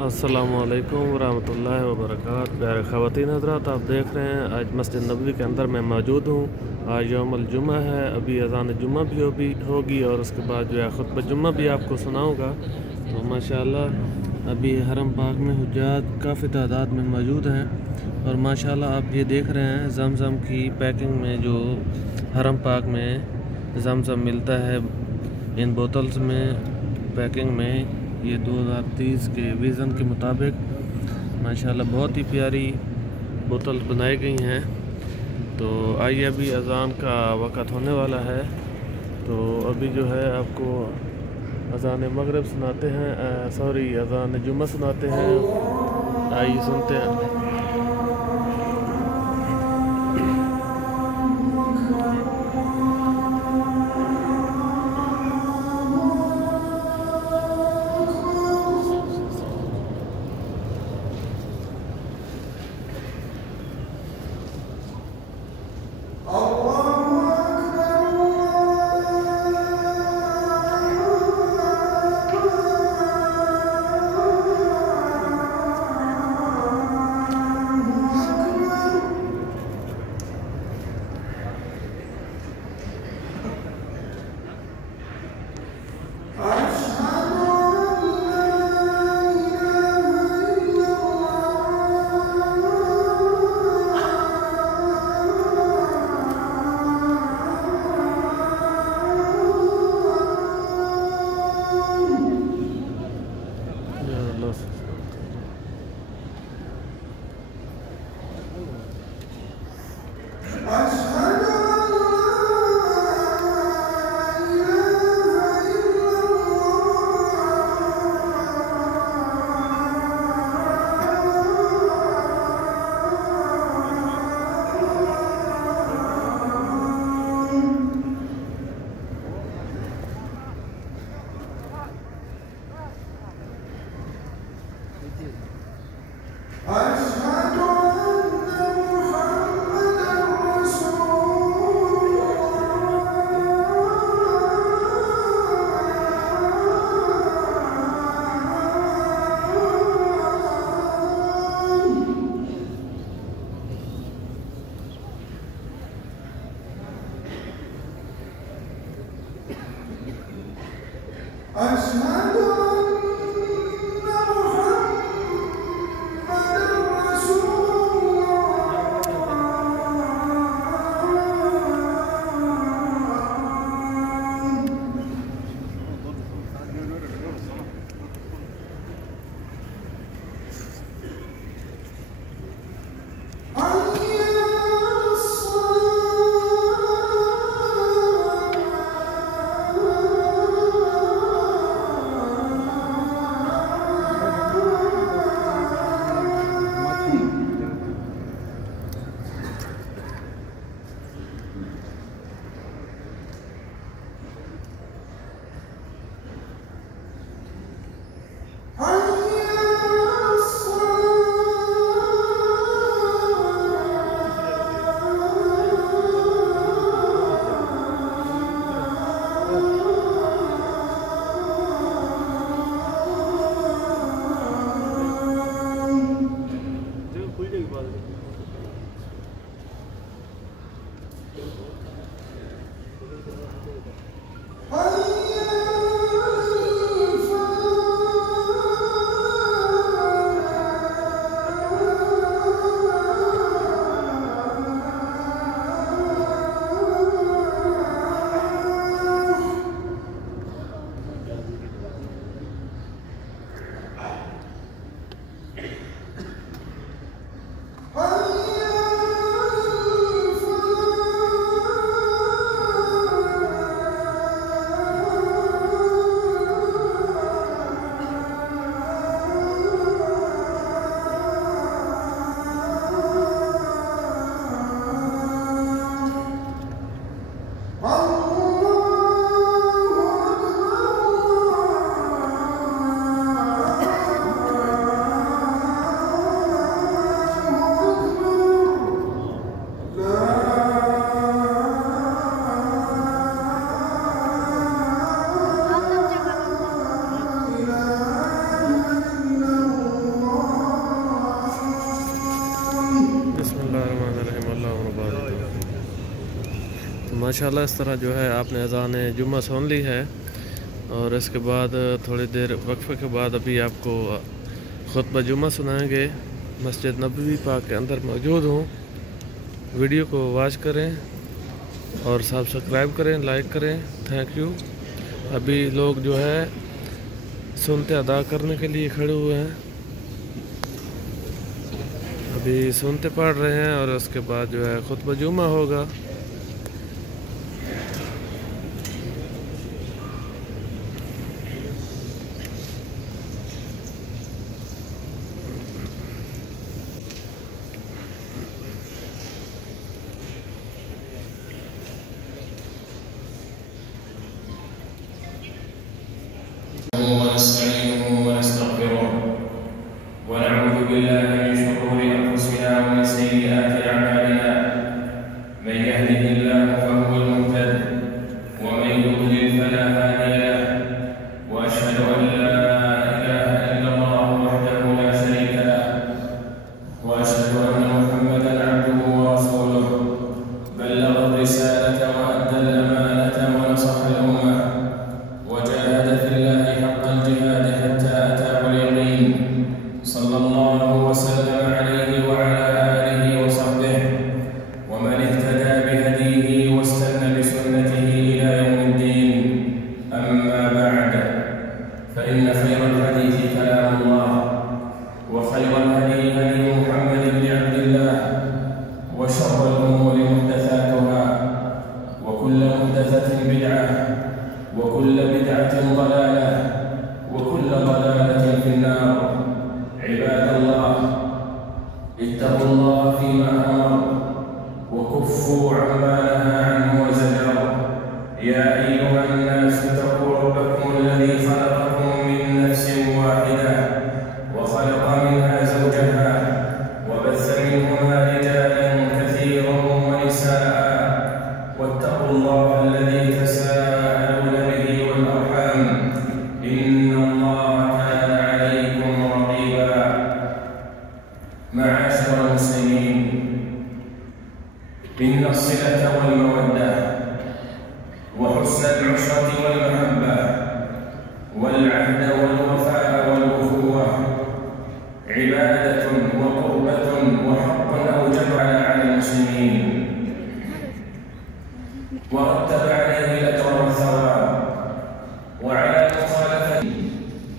अस्सलामुअलैकुम वरहमतुल्लाहि वबरकातुहू। प्यारे ख़वातीन हज़रात, आप देख रहे हैं आज मस्जिद नबवी के अंदर मैं मौजूद हूँ। आज यौमुल जुमा है, अभी अज़ान जुमा भी होगी और उसके बाद जो है खुतबा जुमा भी आपको सुनाऊँगा। तो माशाअल्लाह अभी हरम पाक में हुज्जाज काफ़ी तादाद में मौजूद हैं और माशाअल्लाह आप ये देख रहे हैं ज़मज़म की पैकिंग में जो हरम पाक में ज़मज़म मिलता है इन बोतल्स में पैकिंग में, ये 2030 के विज़न के मुताबिक माशाल्लाह बहुत ही प्यारी बोतल बनाई गई हैं। तो आइए अभी अज़ान का वक़्त होने वाला है, तो अभी जो है आपको अज़ान मगरिब सुनाते हैं, सॉरी अज़ान जुम्मा सुनाते हैं। आइए सुनते हैं। माशाल्लाह इस तरह जो है आपने अज़ान जुम्मा सुन ली है और इसके बाद थोड़ी देर वक्फे के बाद अभी आपको खुतबा जुम्मा सुनाएंगे। मस्जिद नबवी पाक के अंदर मौजूद हूँ। वीडियो को वॉच करें और सब्सक्राइब करें, लाइक करें। Thank you. अभी लोग जो है सुनते अदा करने के लिए खड़े हुए हैं। अभी सुनते पढ़ रहे हैं और उसके बाद जो है खुतबा जुम्मा होगा। ونستعينه ونستغفره ونعوذ بالله من شرور انفسنا ومن سيئات اعمالنا من يهده الله فهو المهتد ومن يضلل فلا هادي له واشهد ان لا اله الا الله وحده لا شريك له واشهد ان محمدا عبده ورسوله بلغ الرساله وادى الامانه ونصح الامه وجاهد في الله حق الجهاد حتى أتاه اليقين صلى الله وسلم عليه وعلى آله وصحبه ومن اهتدى بهديه واستنى بسنته إلى يوم الدين. أما بعد، فإن خير الحديث كلام الله وخير الهدي هدي محمد بن عبد الله وشر الأمور محدثاتها وكل محدثة بدعة وكل بدعة ضلالة وكل ضلالة في النار. عباد الله، اتقوا الله فيما أمر وكفوا عما نهى عنه وزجر. يا أيها الناس اتقوا ربكم الذي خلقكم من نفس واحدة وخلق منها زوجها وبث منهما رجالا كثيرا ونساء واتقوا الله الذي تساءلون به والأرحام إن الله كان عليكم رقيبا. معاشر المسلمين، إن الصلة والمودة وحسن العشرة والمحبة والعهد والوفاء والأخوة عبادة وقربة وحق أوجب على المسلمين ورتب عليه الأجر والثواب. وعلى المخالفة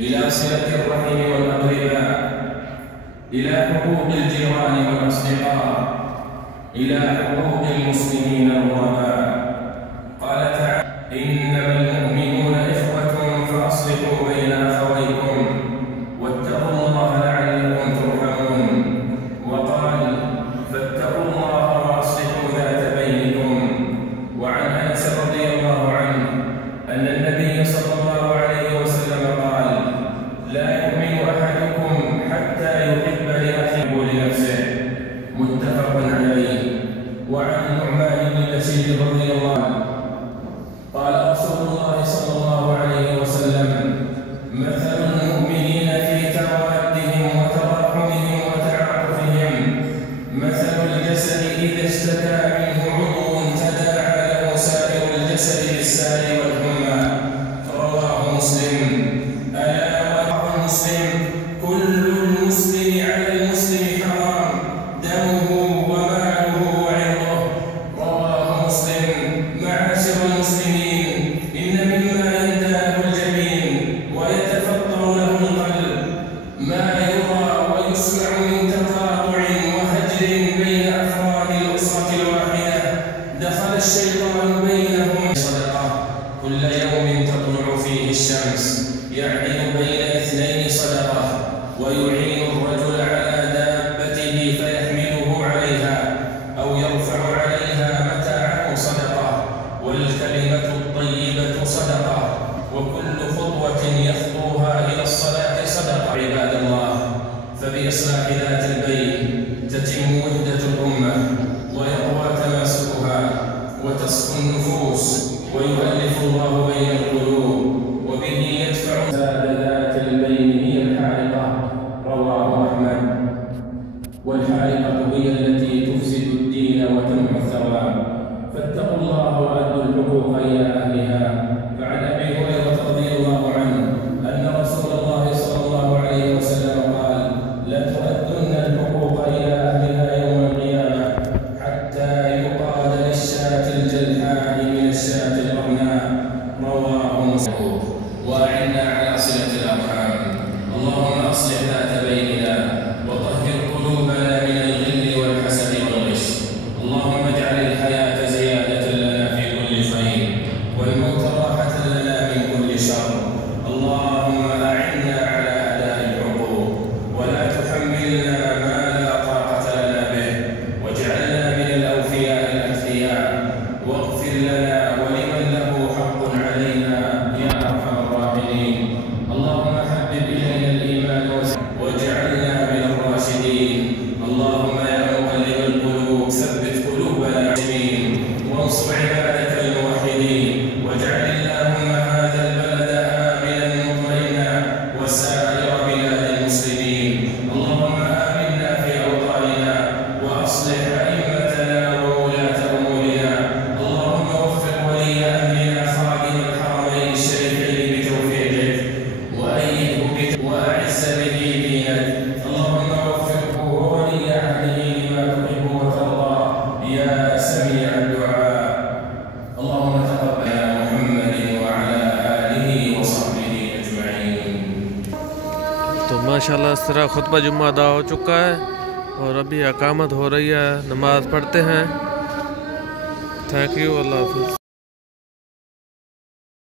إلى صلة الرحم والأقرباء، إلى حقوق الجيران والأصدقاء، إلى حقوق المسلمين الغرباء. قال تعالى: إنما المؤمنون إخوة فأصلحوا بين أخويكم واتقوا الله لعلكم ترحمون. وقال: فاتقوا الله وأصلحوا ذات بينكم. وعن أنس رضي الله عنه أن النبي صلى الله عليه وسلم قال: لا يؤمن أحدكم حتى يحب لأخيه ولنفسه. متفق عليه. وعن النعمان بن بشير رضي الله عنه قال رسول الله صلى الله عليه وسلم: مثل المؤمنين في توادهم وتراحمهم وتعاطفهم مثل الجسد إذا اشتكى منه عضو تداعى له سائر الجسد بالسهر والحمى. رواه مسلم. ألا ورواه مسلم: كل المسلم على المسلم حرام دمه وماله وعرضه. رواه مسلم. معاشر المسلمين، إن مما ينداه الجبين ويتفطر له القلب ما يرى ويسمع من تقاطع وهجر بين أفراد الأسرة الواحدة. دخل الشيطان بينهم. صدقة كل يوم تطلع فيه الشمس، يعدل بين اثنين صدقة، ويعين الرجل على دابته فيحمله عليها أو يرفع عليها متاعه صدقة، والكلمة الطيبة صدقة، وكل خطوة يخطوها إلى الصلاة صدقة. عباد الله، فبإصلاح ذات البين تتم وحدة الأمة ويقوى تماسكها وتصفو النفوس ويؤلف الله بين القلوب، وبه يدفع ذات البين هي الحالقة. رواه أحمد. والحالقة هي التي تفسد الدين وتمحو الثواب. فاتقوا الله وأصلح ذات بيننا وطهر قلوبنا من الغل والحسد والغش. اللهم اجعل الحياة زيادة لنا في كل خير والموت راحة لنا من كل شر. اللهم أعنا على أداء الحقوق ولا تحملنا ما لا طاقة لنا به، واجعلنا من الأوفياء الأثرياء، واغفر لنا ولمن له حق علينا يا أرحم الراحمين. اللهم حبب إلينا الإيمان واجعلنا من الراشدين. اللهم يا مقلب القلوب ثبت قلوبنا وانصر عبادك الموحدين، واجعل اللهم هذا البلد آمنا مطمئنا وسائر بلاد المسلمين. اللهم آمنا في أوطاننا وأصلح أئمتنا وولاة أمورنا. اللهم وفق ولي أمرنا خادم الحرمين الشريفين بتوفيقك، وأيده وأعز به دينك. اللهم وفقه وولي عهده لما تحب وترضى يا سميع الدعاء. اللهم تقبل يا محمد وعلى آله وصحبه أجمعين. तो माशाल्लाह इस तरह खुतबा जुम्मा अदा हो चुका है और अभी अकामत हो रही है, नमाज़ पढ़ते हैं। थैंक यू, अल्लाह हाफ़िज़।